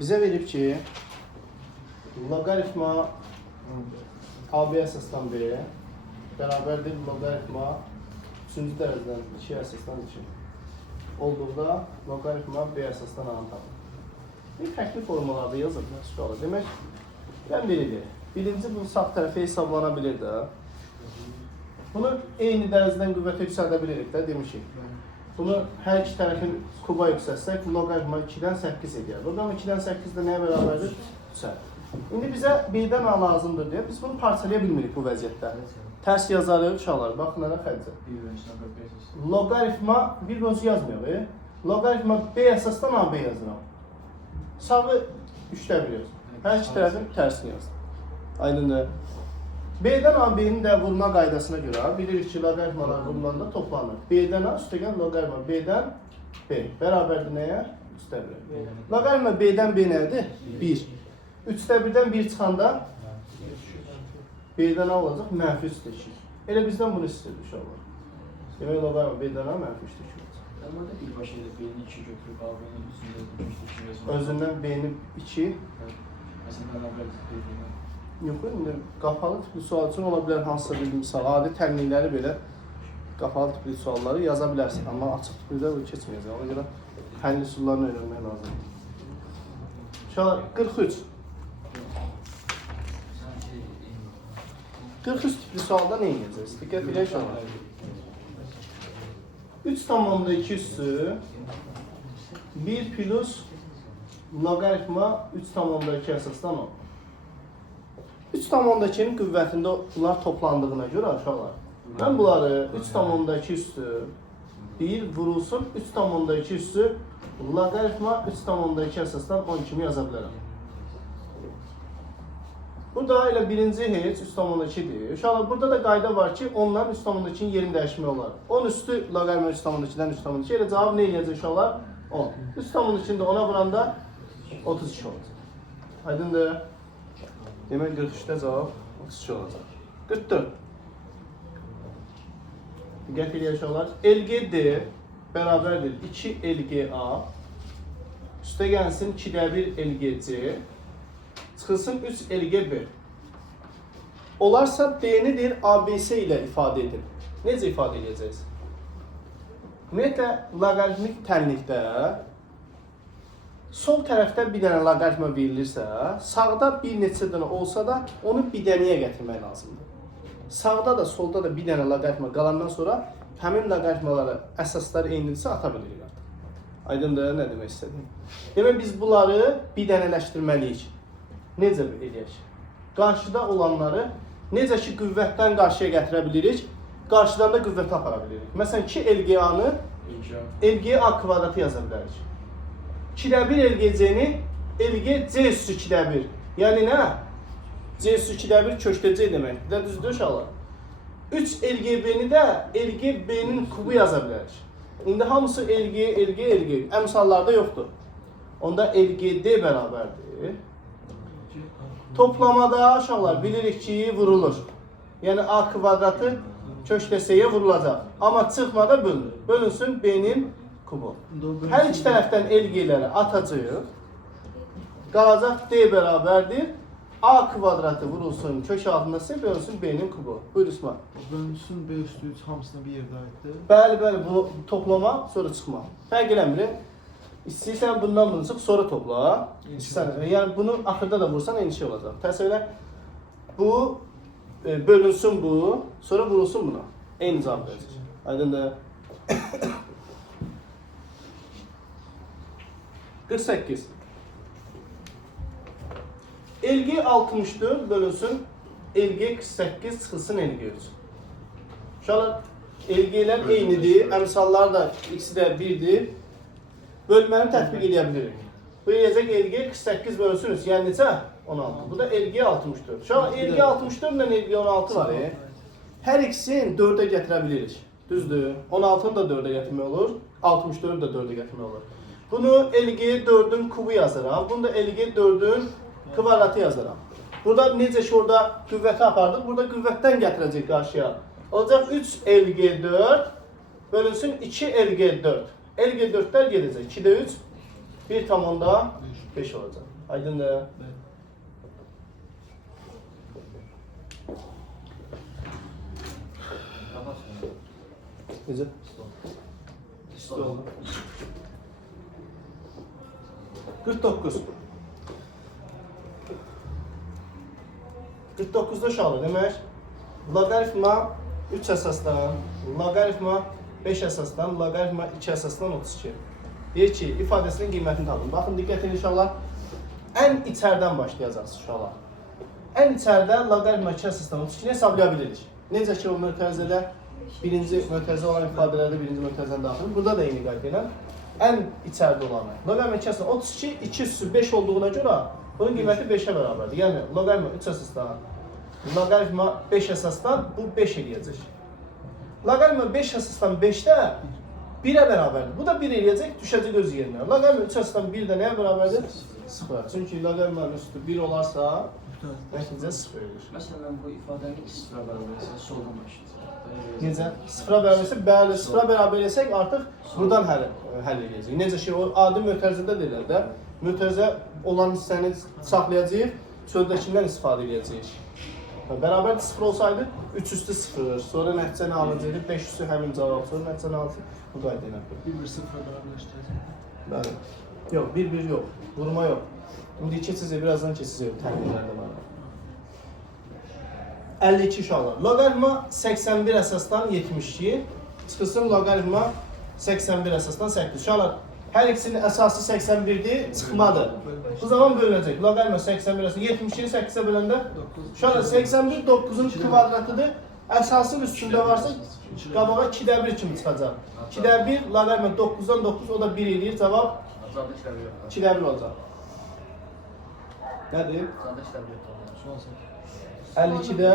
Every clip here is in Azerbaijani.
Bizə verib ki, loqaritma AB əsasdan B bərabərdir loqaritma 3-cü dərəcədən 2 əsasdan 2 olduqda loqaritma B əsasdan A-nı tapılır. Bir fərqli formalarda yazılır şübhəli. Demək, ben biridir. Birinci bu sağ tərəfə hesablana bilir də. Bunu eyni dərəcədən qüvvətə yüksəldə bilirik də demişik. Bunu hər iki tərəfin kuba yüksəlsək, loqaritma 2-dən 8 edir. Loqaritma 2-dən 8 də nəyə bərabərdir? 3-ə. İndi bizə birdən A lazımdır deyə biz bunu parçalaya bilmirik bu vəziyyətdə. Tərs yazarıq uşaqlar. Baxın nələ xərcə. Loqaritma bir bölünsü yazmıyor. Loqaritma B əsasdan AB yazıram. Sağı 3-də biliyoruz. Hər iki tərəfin tərsini yazdım. Aydındır. B'dən AB'nin də vurma qaydasına görə bilirik ki, loqaritmalar vurulanda toplanır. B'dən A üstəgən loqaritma B'dən B bərabərdir nəyə? 3-də 1. Loqaritma B'dən B nədir? 1. 3-də 1-dən 1 çıxanda B'dən A olacaq, mənfi 3-də 2. Elə bizdən bunu istəyir uşaqlar. Demək, loqaritma B'dən A mənfi 3-də 2 olacaq. Normalde birbaşa ile B'ni 2 götürüp AB'nin üstünde 3'te 2 yazmak. Özündən B'ni 2. Mesela beraber B'ni. Yox, indi qapalı tipli sual üçün ola bilər hansısa bir misal, adi təminlikləri belə qapalı tipli sualları yaza bilərsin. Amma açıq tipli də keçməyəcək. Ona görə həlli suallarını öyrənmək lazımdır. Uşaqlar, 43. 43 tipli sualda nə edəcəyiz? Diqqət edək uşaqlar. 3,2 üssü 1 plus loqaritma 3,2 əsasdan o. 3,2'nin qüvvətində bunlar toplandığına görə uşaqlar. Mən bunları 3,2 üstü 1 vurulsun 3,2 üstü loqaritma 3,2 əsasdan 10 kimi yaza bilərəm. Burada elə birinci heç 3,2'dir. Uşaqlar burada da qayda var ki, ondan 3,2'nin yerini dəyişmək olar. 10 üstü loqaritma 3,2'dən 3,2. Elə cavab nə edəcək uşaqlar? 10. 3,2'ni də ona vuranda 32 olacaq. Aydındır. Demək 43'də cavab 32 olacaq. 44. Diqqət edək uşaqlar. LGD bərabərdir 2 LGA. Üstə gəlsin 2'də 1 LGC. Çıxılsın 3 LGB. Olarsa D-nidir ABC ilə ifadə edin. Necə ifadə edəcəyiz? Ümumiyyətlə, loqaritmik tənlikdə sol tərəfdə bir dənə loqaritma verilirsə, sağda bir neçə dənə olsa da onu bir dənəyə gətirmək lazımdır. Sağda da, solda da bir dənə loqaritma qalandan sonra həmin loqaritmaları əsasları eynidirsə ata bilirik artıq. Aydındır, nə demək istədim? Demək, biz bunları bir dənələşdirməliyik. Necə eləyək? Qarşıda olanları necə ki qüvvətdən qarşıya gətirə bilirik, qarşıdan da qüvvəti apara bilirik. Məsələn, 2 LGA-nı LGA kvadratı yaza bilərik. 2'də 1 LGC-ni LGC üssü 2'də 1. Yəni nə? C üssü 2'də 1 köşkdə C deməkdir. Də düzdür uşaqlar. 3 LGB-ni də LGB-nin kubu yaza bilərik. İndi hamısı LG. Əmsallarda yoxdur. Onda LGD bərabərdir. Toplamada uşaqlar bilirik ki vurulur. Yəni A kvadratı köşkdə C-yə vurulacaq. Amma çıxmada bölünür. Bölünsün B-nin kubu. Hər iki tərəfdən LG-ləri atacağıq. Qalacaq D bərabərdir. A kvadratı vurulsun kök altında C bölünsün B-nin kubu. Buyur İsmail. Bölünsün B üstü 3 hamısına bir yerdə aiddir. Bəli, bu toplama sonra çıxma. Fərq eləmir. İstəyirsən bundan bunu çıx, sonra topla. Yəni bunu axırda da vursan eyni şey olacaq. Təsəvvür elə, bu bölünsün bu, sonra vurulsun buna. Eyni cavab verəcək. Aydındır. 48. LG 64 bölünsün LG 48 çıxılsın LG 3. Uşaqlar, LG-lər eynidir, əmsallar da ikisi də 1'dir. Bölməni tətbiq edə bilirik. Bu eləyəcək LG 48 bölünsün 3, yəni necə? 16. Bu da LG 64. Uşaqlar, LG 64 ilə LG 16 var. Hər ikisini 4'ə gətirə bilirik. Düzdür. 16'nı da 4'ə gətirmək olur, 64'ü də 4'ə gətirmək olur. Bunu LG 4'ün kubu yazıram, bunu da LG 4'ün kvadratı yazıram. Burada necə ki orada qüvvəti apardıq, burada qüvvətdən gətirəcək qarşıya. Olacaq 3 LG4 bölünsün 2 LG4. LG4'lər gedəcək. 2'də 3, 1 tam onda 5 olacaq. Aydındır. Bəli. Kapat. Necə? Stop. Oldu. 49. 49'da uşaqlar demək, loqaritma 3 əsasdan, loqaritma 5 əsasdan, loqaritma 2 əsasdan 32. Deyir ki, ifadəsinin qiymətini tapın. Baxın, diqqət edin uşaqlar. Ən içərdən başlayacaqsınız uşaqlar. Ən içərdə loqaritma 2 əsasdan 32-ni hesablaya bilirik. Necə ki, o mötərizədə birinci mötərizə olan ifadələrdə birinci mötərizəni daxil. Burada da eyni qayda ilə ən içərdə olanı. Loqaritma 2 əsasdan 32, 2 üssü 5 olduğuna görə bunun qiyməti 5-ə bərabərdir. Yəni, loqaritma 3 əsasdan, loqaritma 5 əsasdan bu 5 eləyəcək. Loqaritma 5 əsasdan 5-də 1-ə bərabərdir. Bu da 1 eləyəcək, düşəcək öz yerinə. Loqaritma 3 əsasdan 1-də nəyə bərabərdir? 0. Çünki loqaritmanın üstü 1 olarsa, nəticə 0 edir. Məsələn, bu ifadənin ikisi sıra bərabərsə, soldan başlayacaq. Necə? 0-a bərabərsə, bəli, 0-a bərabər etsək artıq buradan həll edəcəyik. Necə ki, o adi mötərizədə deyirlər də, mötərizə olan hissəni saxlayacağıq, çöldəkindən istifadə edəcəyik. Bərabər 0 olsaydı 3 üstü 0, sonra nəticə nə alacaqdı? 5 üstü həmin cavab, sonra nəticə nə alacaq? Bu qayda ilə. 1-1 0-a bərabərləşdirəcək. Bəli. Yox, 1-1 yox, vurma yox. İndi keçəcək, birazdan keçəcək təhlillərdə var. 52 uşaqlar. Loqaritma 81 əsasdan 72, çıxılsın loqaritma 81 əsasdan 8. Uşaqlar, hər ikisinin əsası 81-dir, çıxmadır. Bu zaman bölünəcək. Loqaritma 81 əsasdan 72-ni 8-ə böləndə, uşaqlar 81 9-un kvadratıdır. Əsasın üstündə varsa, qabağa 2-də 1 kimi çıxacaq. 2-də 1, loqaritma 9-dan 9, o da 1 eləyir, cavab 2-də 1 olacaq. Nədir? 52-də,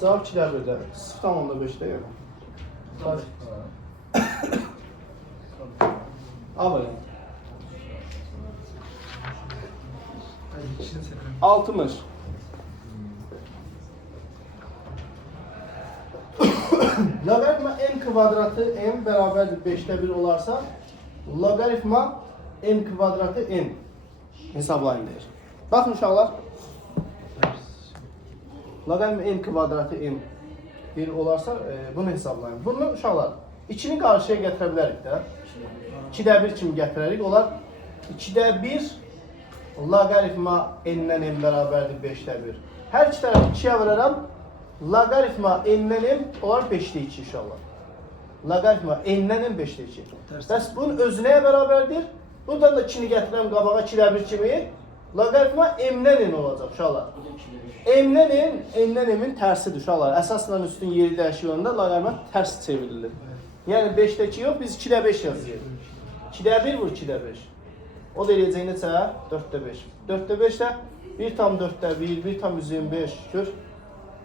cavab 2-də 1-də. 0,5-də yəni. Aferin. 60. Loqaritma n kvadratı n bərabərdir 5-də 1 olarsa, loqaritma n kvadratı n hesablayın deyir. Baxın uşaqlar. Loqaritma n kvadratı n 1 olarsa bunu hesablayın. Bunu uşaqlar 2-ni qarşıya gətirə bilərik də. 2-də 1 kimi gətirərik. Onlar 2-də 1 loqaritma n-dən n bərabərdir 5-də 1. Hər iki tərəfi 2-yə vurarım. Loqaritma n-dən n olar 5-də 2 inşallah. Loqaritma n-dən n 5-də 2. Bəs bunun özü nəyə bərabərdir? Buradan da 2-ni gətirəm qabağa 2-də 1 kimi. Loqaritma m-dən n olacaq uşaqlar. M-dən n-in tərsidir uşaqlar. Əsasla üstün yeri dəyişiyorunda loqaritma tərs çevrilir. Yəni 5-də 2 yox, biz 2-də 5 yazıyıq. 2-də 1 vur 2-də 5. O da eləyəcək neçə? 4-də 5. 4-də 5-də 1 tam 4-də 1, 1 tam 125 şükür.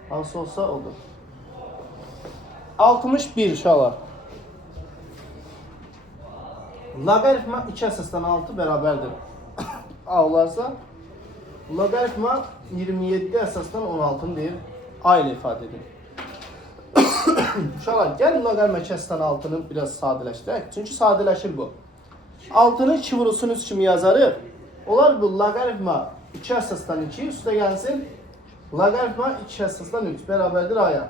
Hansı olsa odur. 61 uşaqlar. Loqaritma 2 əsasdan 6 bərabərdir. A olarsa, loqaritma 27 əsasdan 16-nı deyir. A ilə ifadə edir. Uşaqlar, gəlin loqaritma 2 əsasdan 6-nı biraz sadələşdirək. Çünki sadələşir bu. 6-nı 2 vurulsun 3 kimi yazarıq. Olar bu loqaritma 2 əsasdan 2 üstə gəlsin. Loqaritma 2 əsasdan 3 bərabərdir A-ya.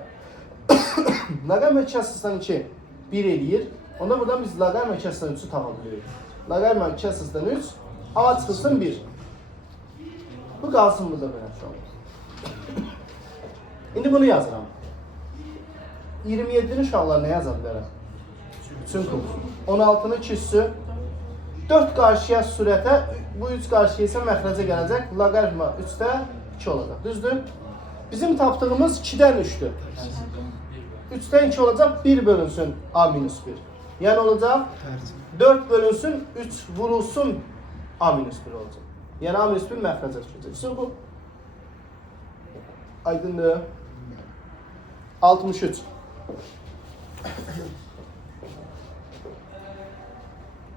Loqaritma 2 əsasdan 2 1 eləyir. Onda buradan biz loqaritma 2 əsasdan 3-ü tapa bilirik. Loqaritma 2 əsasdan 3 A çıxılsın 1. Bu qalsın burada belə uşaqlar. İndi bunu yazıram. 27-ni uşaqlar nə yaza bilərəm? 3-ün kubu. 16-nın 2 üssü. 4 qarşıya sürətə, bu 3 qarşıya isə məxrəcə gələcək. Loqaritma 3-də 2 olacaq. Düzdür? Bizim tapdığımız 2-dən 3-dür. 3-dən 2 olacaq, 1 bölünsün A minus 1. Yəni olacaq 4 bölünsün, 3 vurulsun A minus 1 olacaq. Yəni A minus 1 məxrəcə düşəcək. Üstün bu. Aydındır. 63.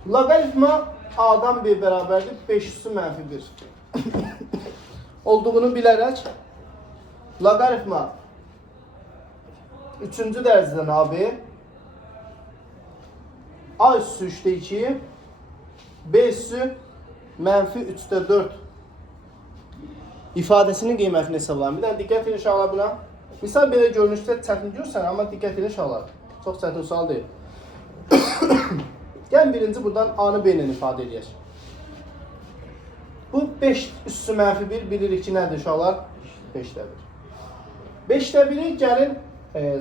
Loqaritma A-dan B bərabərdir, 5 üssü mənfi 1. Olduğunu bilərək, loqaritma 3-cü dərəcədən AB, A üssü 3-də 2, B üssü mənfi 3'də 4 ifadəsinin qiymətini hesablayın. Bir dənə diqqət edin uşaqlar buna. Misal belə görünüşdə çətin görürsən, amma diqqət edin uşaqlar. Çox çətin sual deyil. Gəlin birinci buradan A-nı B ilə ifadə edək. Bu 5 üssü mənfi 1 bilirik ki, nədir uşaqlar? 5'də 1. 5'də 1'i gəlin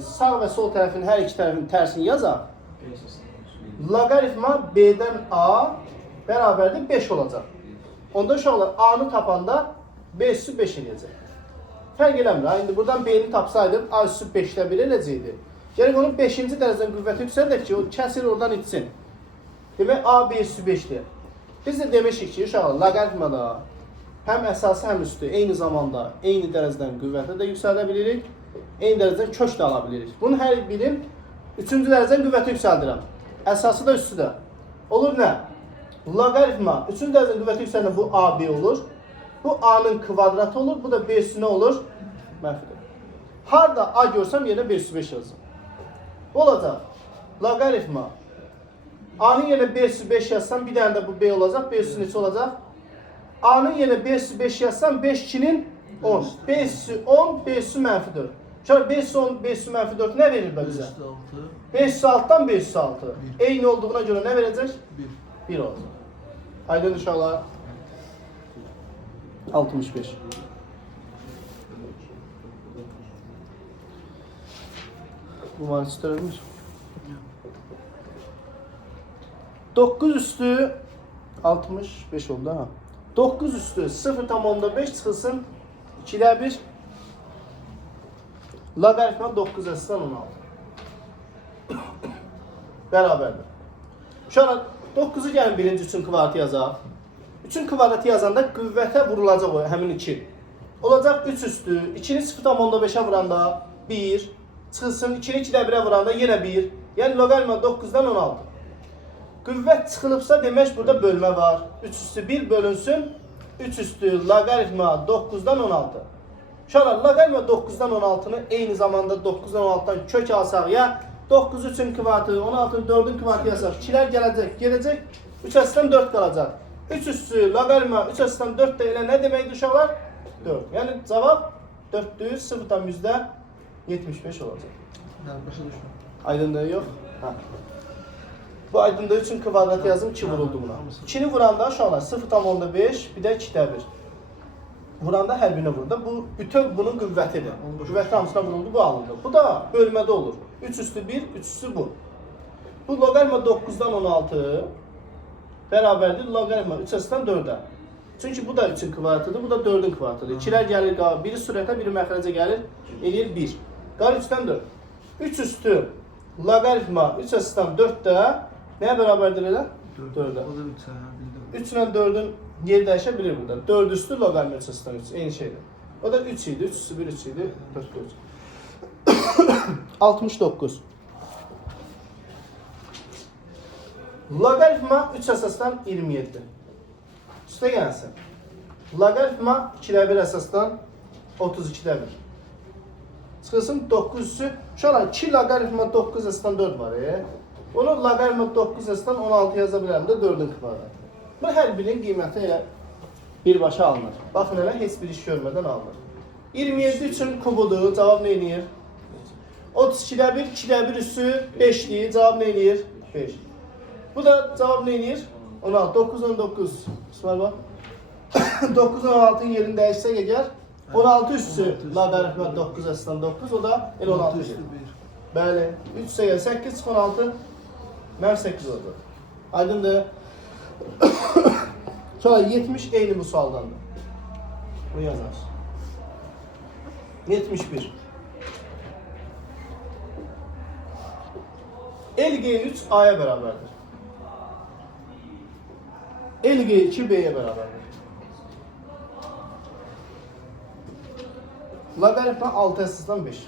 sağ və sol tərəfin hər iki tərəfin tərsini yazaq. Loqaritma B-dən A bərabərdir 5 olacaq. Onda uşaqlar A-nı tapanda B üssü 5 eləyəcək. Fərq eləmir. İndi buradan B-ni tapsaydıq A üssü 5'də 1 eləyəcəkdi. Gəlin onun 5-ci dərəcədən qüvvəti yüksəldək ki, o kəsir oradan itsin. Demək A B üssü 5'dir. Biz də demişik ki, uşaqlar loqaritmada həm əsası, həm üstü eyni zamanda eyni dərəcədən qüvvətə də yüksəldə bilirik, eyni dərəcədən kök də ala bilirik. Bunun hər birin 3-cü dərəcədən qüvvəti yüksəldirəm. Əsası da üstü də. Olur nə? Loqaritma 3-cü dərəcədən qüvvəti yüksəldən bu AB olur. Bu A-nın kvadratı olur, bu da B üssü nə olur? Mənfidir. Harda A görsəm yerine B üssü 5 yazsın. Bu olacaq. Loqaritma A-nın yerine B üssü 5 yazsam bir dənə də bu B olacaq. B üssü neçə olacaq? A-nın yerine B üssü 5 yazsam 5 2'nin 10. B üssü 10, B üssü mənfi 4. Şöyle B üssü 10, B üssü mənfi 4 nə verir bizə? B üssü 6'dan B üssü 6. Eyni olduğuna göre nə verəcək? 1 olacaq. Aydın uşaqlar. 65. Bu var isterilmiş. 9 üstü 65 oldu ha. 9 üstü 0,5 çıxılsın 2'də 1. Loqaritma 9 əsasdan 16. Bərabərdir. Şu an 9'u gəlin birinci üçün kvadratı yazaq. 3'ün kvadratı yazanda qüvvətə vurulacaq o həmin 2. Olacaq 3 üstü 2'ni 0,5'ə vuranda 1. Çıxılsın 2'ni 2'də 1'ə vuranda yenə 1. Yəni loqaritma 9'dan 16. Qüvvət çıxılıbsa demək burada bölmə var. 3 üstü 1 bölünsün. 3 üstü loqaritma 9'dan 16. Uşaqlar loqaritma 9'dan 16'nı eyni zamanda 9'dan 16'dan kök alsaq ya 9 3'ün kvadratı, 16'ın 4'ün kvadratı yazsaq 2'lər gələcək, gedəcək. 3 əsasdan 4 qalacaq. 3 üstü loqaritma 3 əsasdan 4 də elə nə deməkdir uşaqlar? 4. Yəni cavab 4'dür, 0,75 olacaq. Başa düşmem. Aydınlığı yox? Hə. Bu aydınlığı üçün kvadratı yazım 2 vuruldu buna. 2'ni vuranda uşaqlar 0,5 bir də 2'də 1. Vuranda hər birinə vurdu. Bu bütöv bunun qüvvətidir. Qüvvəti hamısına vuruldu, bu alındı. Bu da bölmədə olur. 3 üstü 1, 3 üstü bu. Bu loqaritma 9'dan 16 bərabərdir loqaritma 3 əsasdan 4'ə. Çünki bu da 3'ün kvadratıdır, bu da 4'ün kvadratıdır. 2'lər gəlir, biri sürətə, biri məxrəcə gəlir, eləyir 1. Qalır 3'dən 4. 3 üstü loqaritma 3 əsasdan 4'də nəyə bərabərdir elə? 4'ə. 3 ilə 4'ün yeri dəyişə bilir burada. 4 üstü loqaritma 3 əsasdan 3, eyni şeydir. O da 3 idi, 3 üstü 1 3 idi, 4 4. 69. Loqaritma 3 əsasdan 27. Üstə gəlsin. Loqaritma 2'də 1 əsasdan 32'də 1. Çıxılsın 9 üstü. Şöyle 2 loqaritma 9 əsasdan 4 var. Onu loqaritma 9 əsasdan 16 yaza bilərəm də 4'ün kvadratı. Bu hər birinin qiyməti elə birbaşa alınır. Baxın elə heç bir iş görmədən alınır. 27 üçün kubudur. Cavab nə eləyir? 32'də 1, 2'də 1 üstü 5'dir. Cavab nə eləyir? 5. Bu da cavab nə eləyir? 16, 9, 19. İsmail bax. 9, 16'ın yerini dəyişsək əgər 16 üstü loqaritma 9 əsasdan 9, o da elə 16 üstü 1. Bəli. 3 üstə gəl 8, 16, mənim 8 olacaq. Aydındır. Sonra 70 eyni bu sualdandır. Bunu yazarız. 71. LG3 A'ya bərabərdir. LG2 B'ye bərabərdir. Loqaritma 6 əsasdan 5.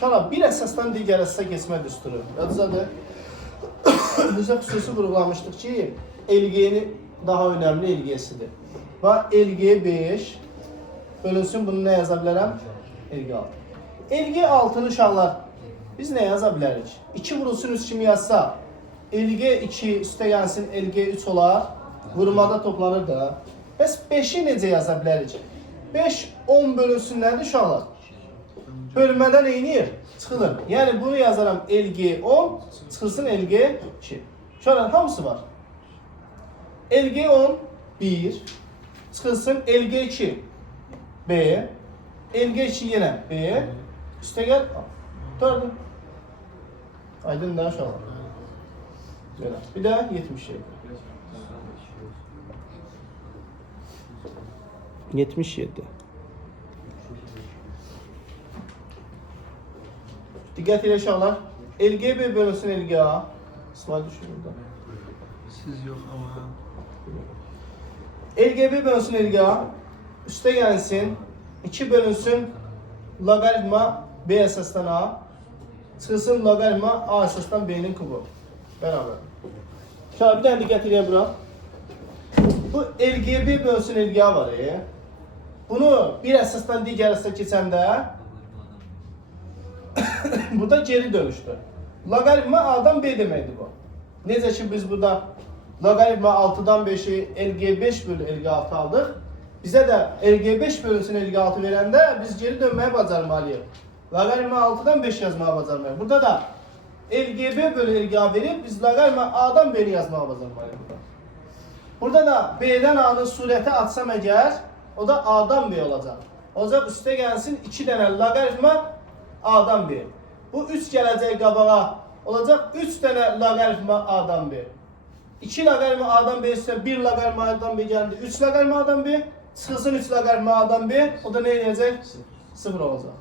Sonra bir əsasdan digər əsasa keçmə düsturu. Yadınızdadır. Bizə xüsusi vurğulamışdıq ki, LG-ni daha önəmli LG-sidir. Və LG5 bölünsün, bunu nə yaza bilərəm? LG6. LG6'nı uşaqlar biz nə yaza bilərik? 2 vurulsun 3 kimi yazsa LG2 üstə gəlsin LG3 olar. Vurmada toplanır da. Bəs 5-i necə yaza bilərik? 5 10 bölünsünlərdir uşaqlar. Bölmədən eynir, çıxılır. Yəni bunu yazaram LG 10, çıxılsın LG 2. Uşaqlar hamısı var. LG 10 1, çıxılsın LG 2 B, LG 2 yenə B, üstə gəl A. Dördü. Aydın da uşaqlar. Belə. Bir də 77. 77. Diqqət elə uşaqlar. LGB bölünsün LGA. İsmail düşür burada. Siz yok ama. LGB bölünsün LGA. Üstə gəlsin. 2 bölünsün logaritma B əsasdan A. Çıxılsın logaritma A əsasdan B'nin kubu. Bərabər. Uşaqlar bir dənə diqqət elə bura. Bu LGB bölünsün LGA var. Bunu bir əsasdan digər əsasa keçəndə burada geri dönüşdür. Logaritma A'dan B deməkdir bu. Necə ki biz burada logaritma 6'dan 5'i LG5 bölü LG6 aldıq. Bizə də LG5 bölünsün LG6 verəndə biz geri dönməyi bacarmalıyıq. Logaritma 6'dan 5 yazmağı bacarmalıyıq. Burada da LGB bölü LGA verib biz logaritma A'dan B'ni yazmağı bacarmalıyıq. Burada da B'dən A'nın surəti atsam əgər, o da A'dan B olacaq. Olacaq üstə gəlsin 2 dənə logaritma A'dan B. Bu 3 gələcək qabağa. Olacaq 3 dənə logaritma A'dan B. 2 logaritma A'dan B ise 1 logaritma A'dan B geldi. 3 logaritma A'dan B. Çıxılsın 3 logaritma A'dan B. O da ne edəcək? 0 olacaq.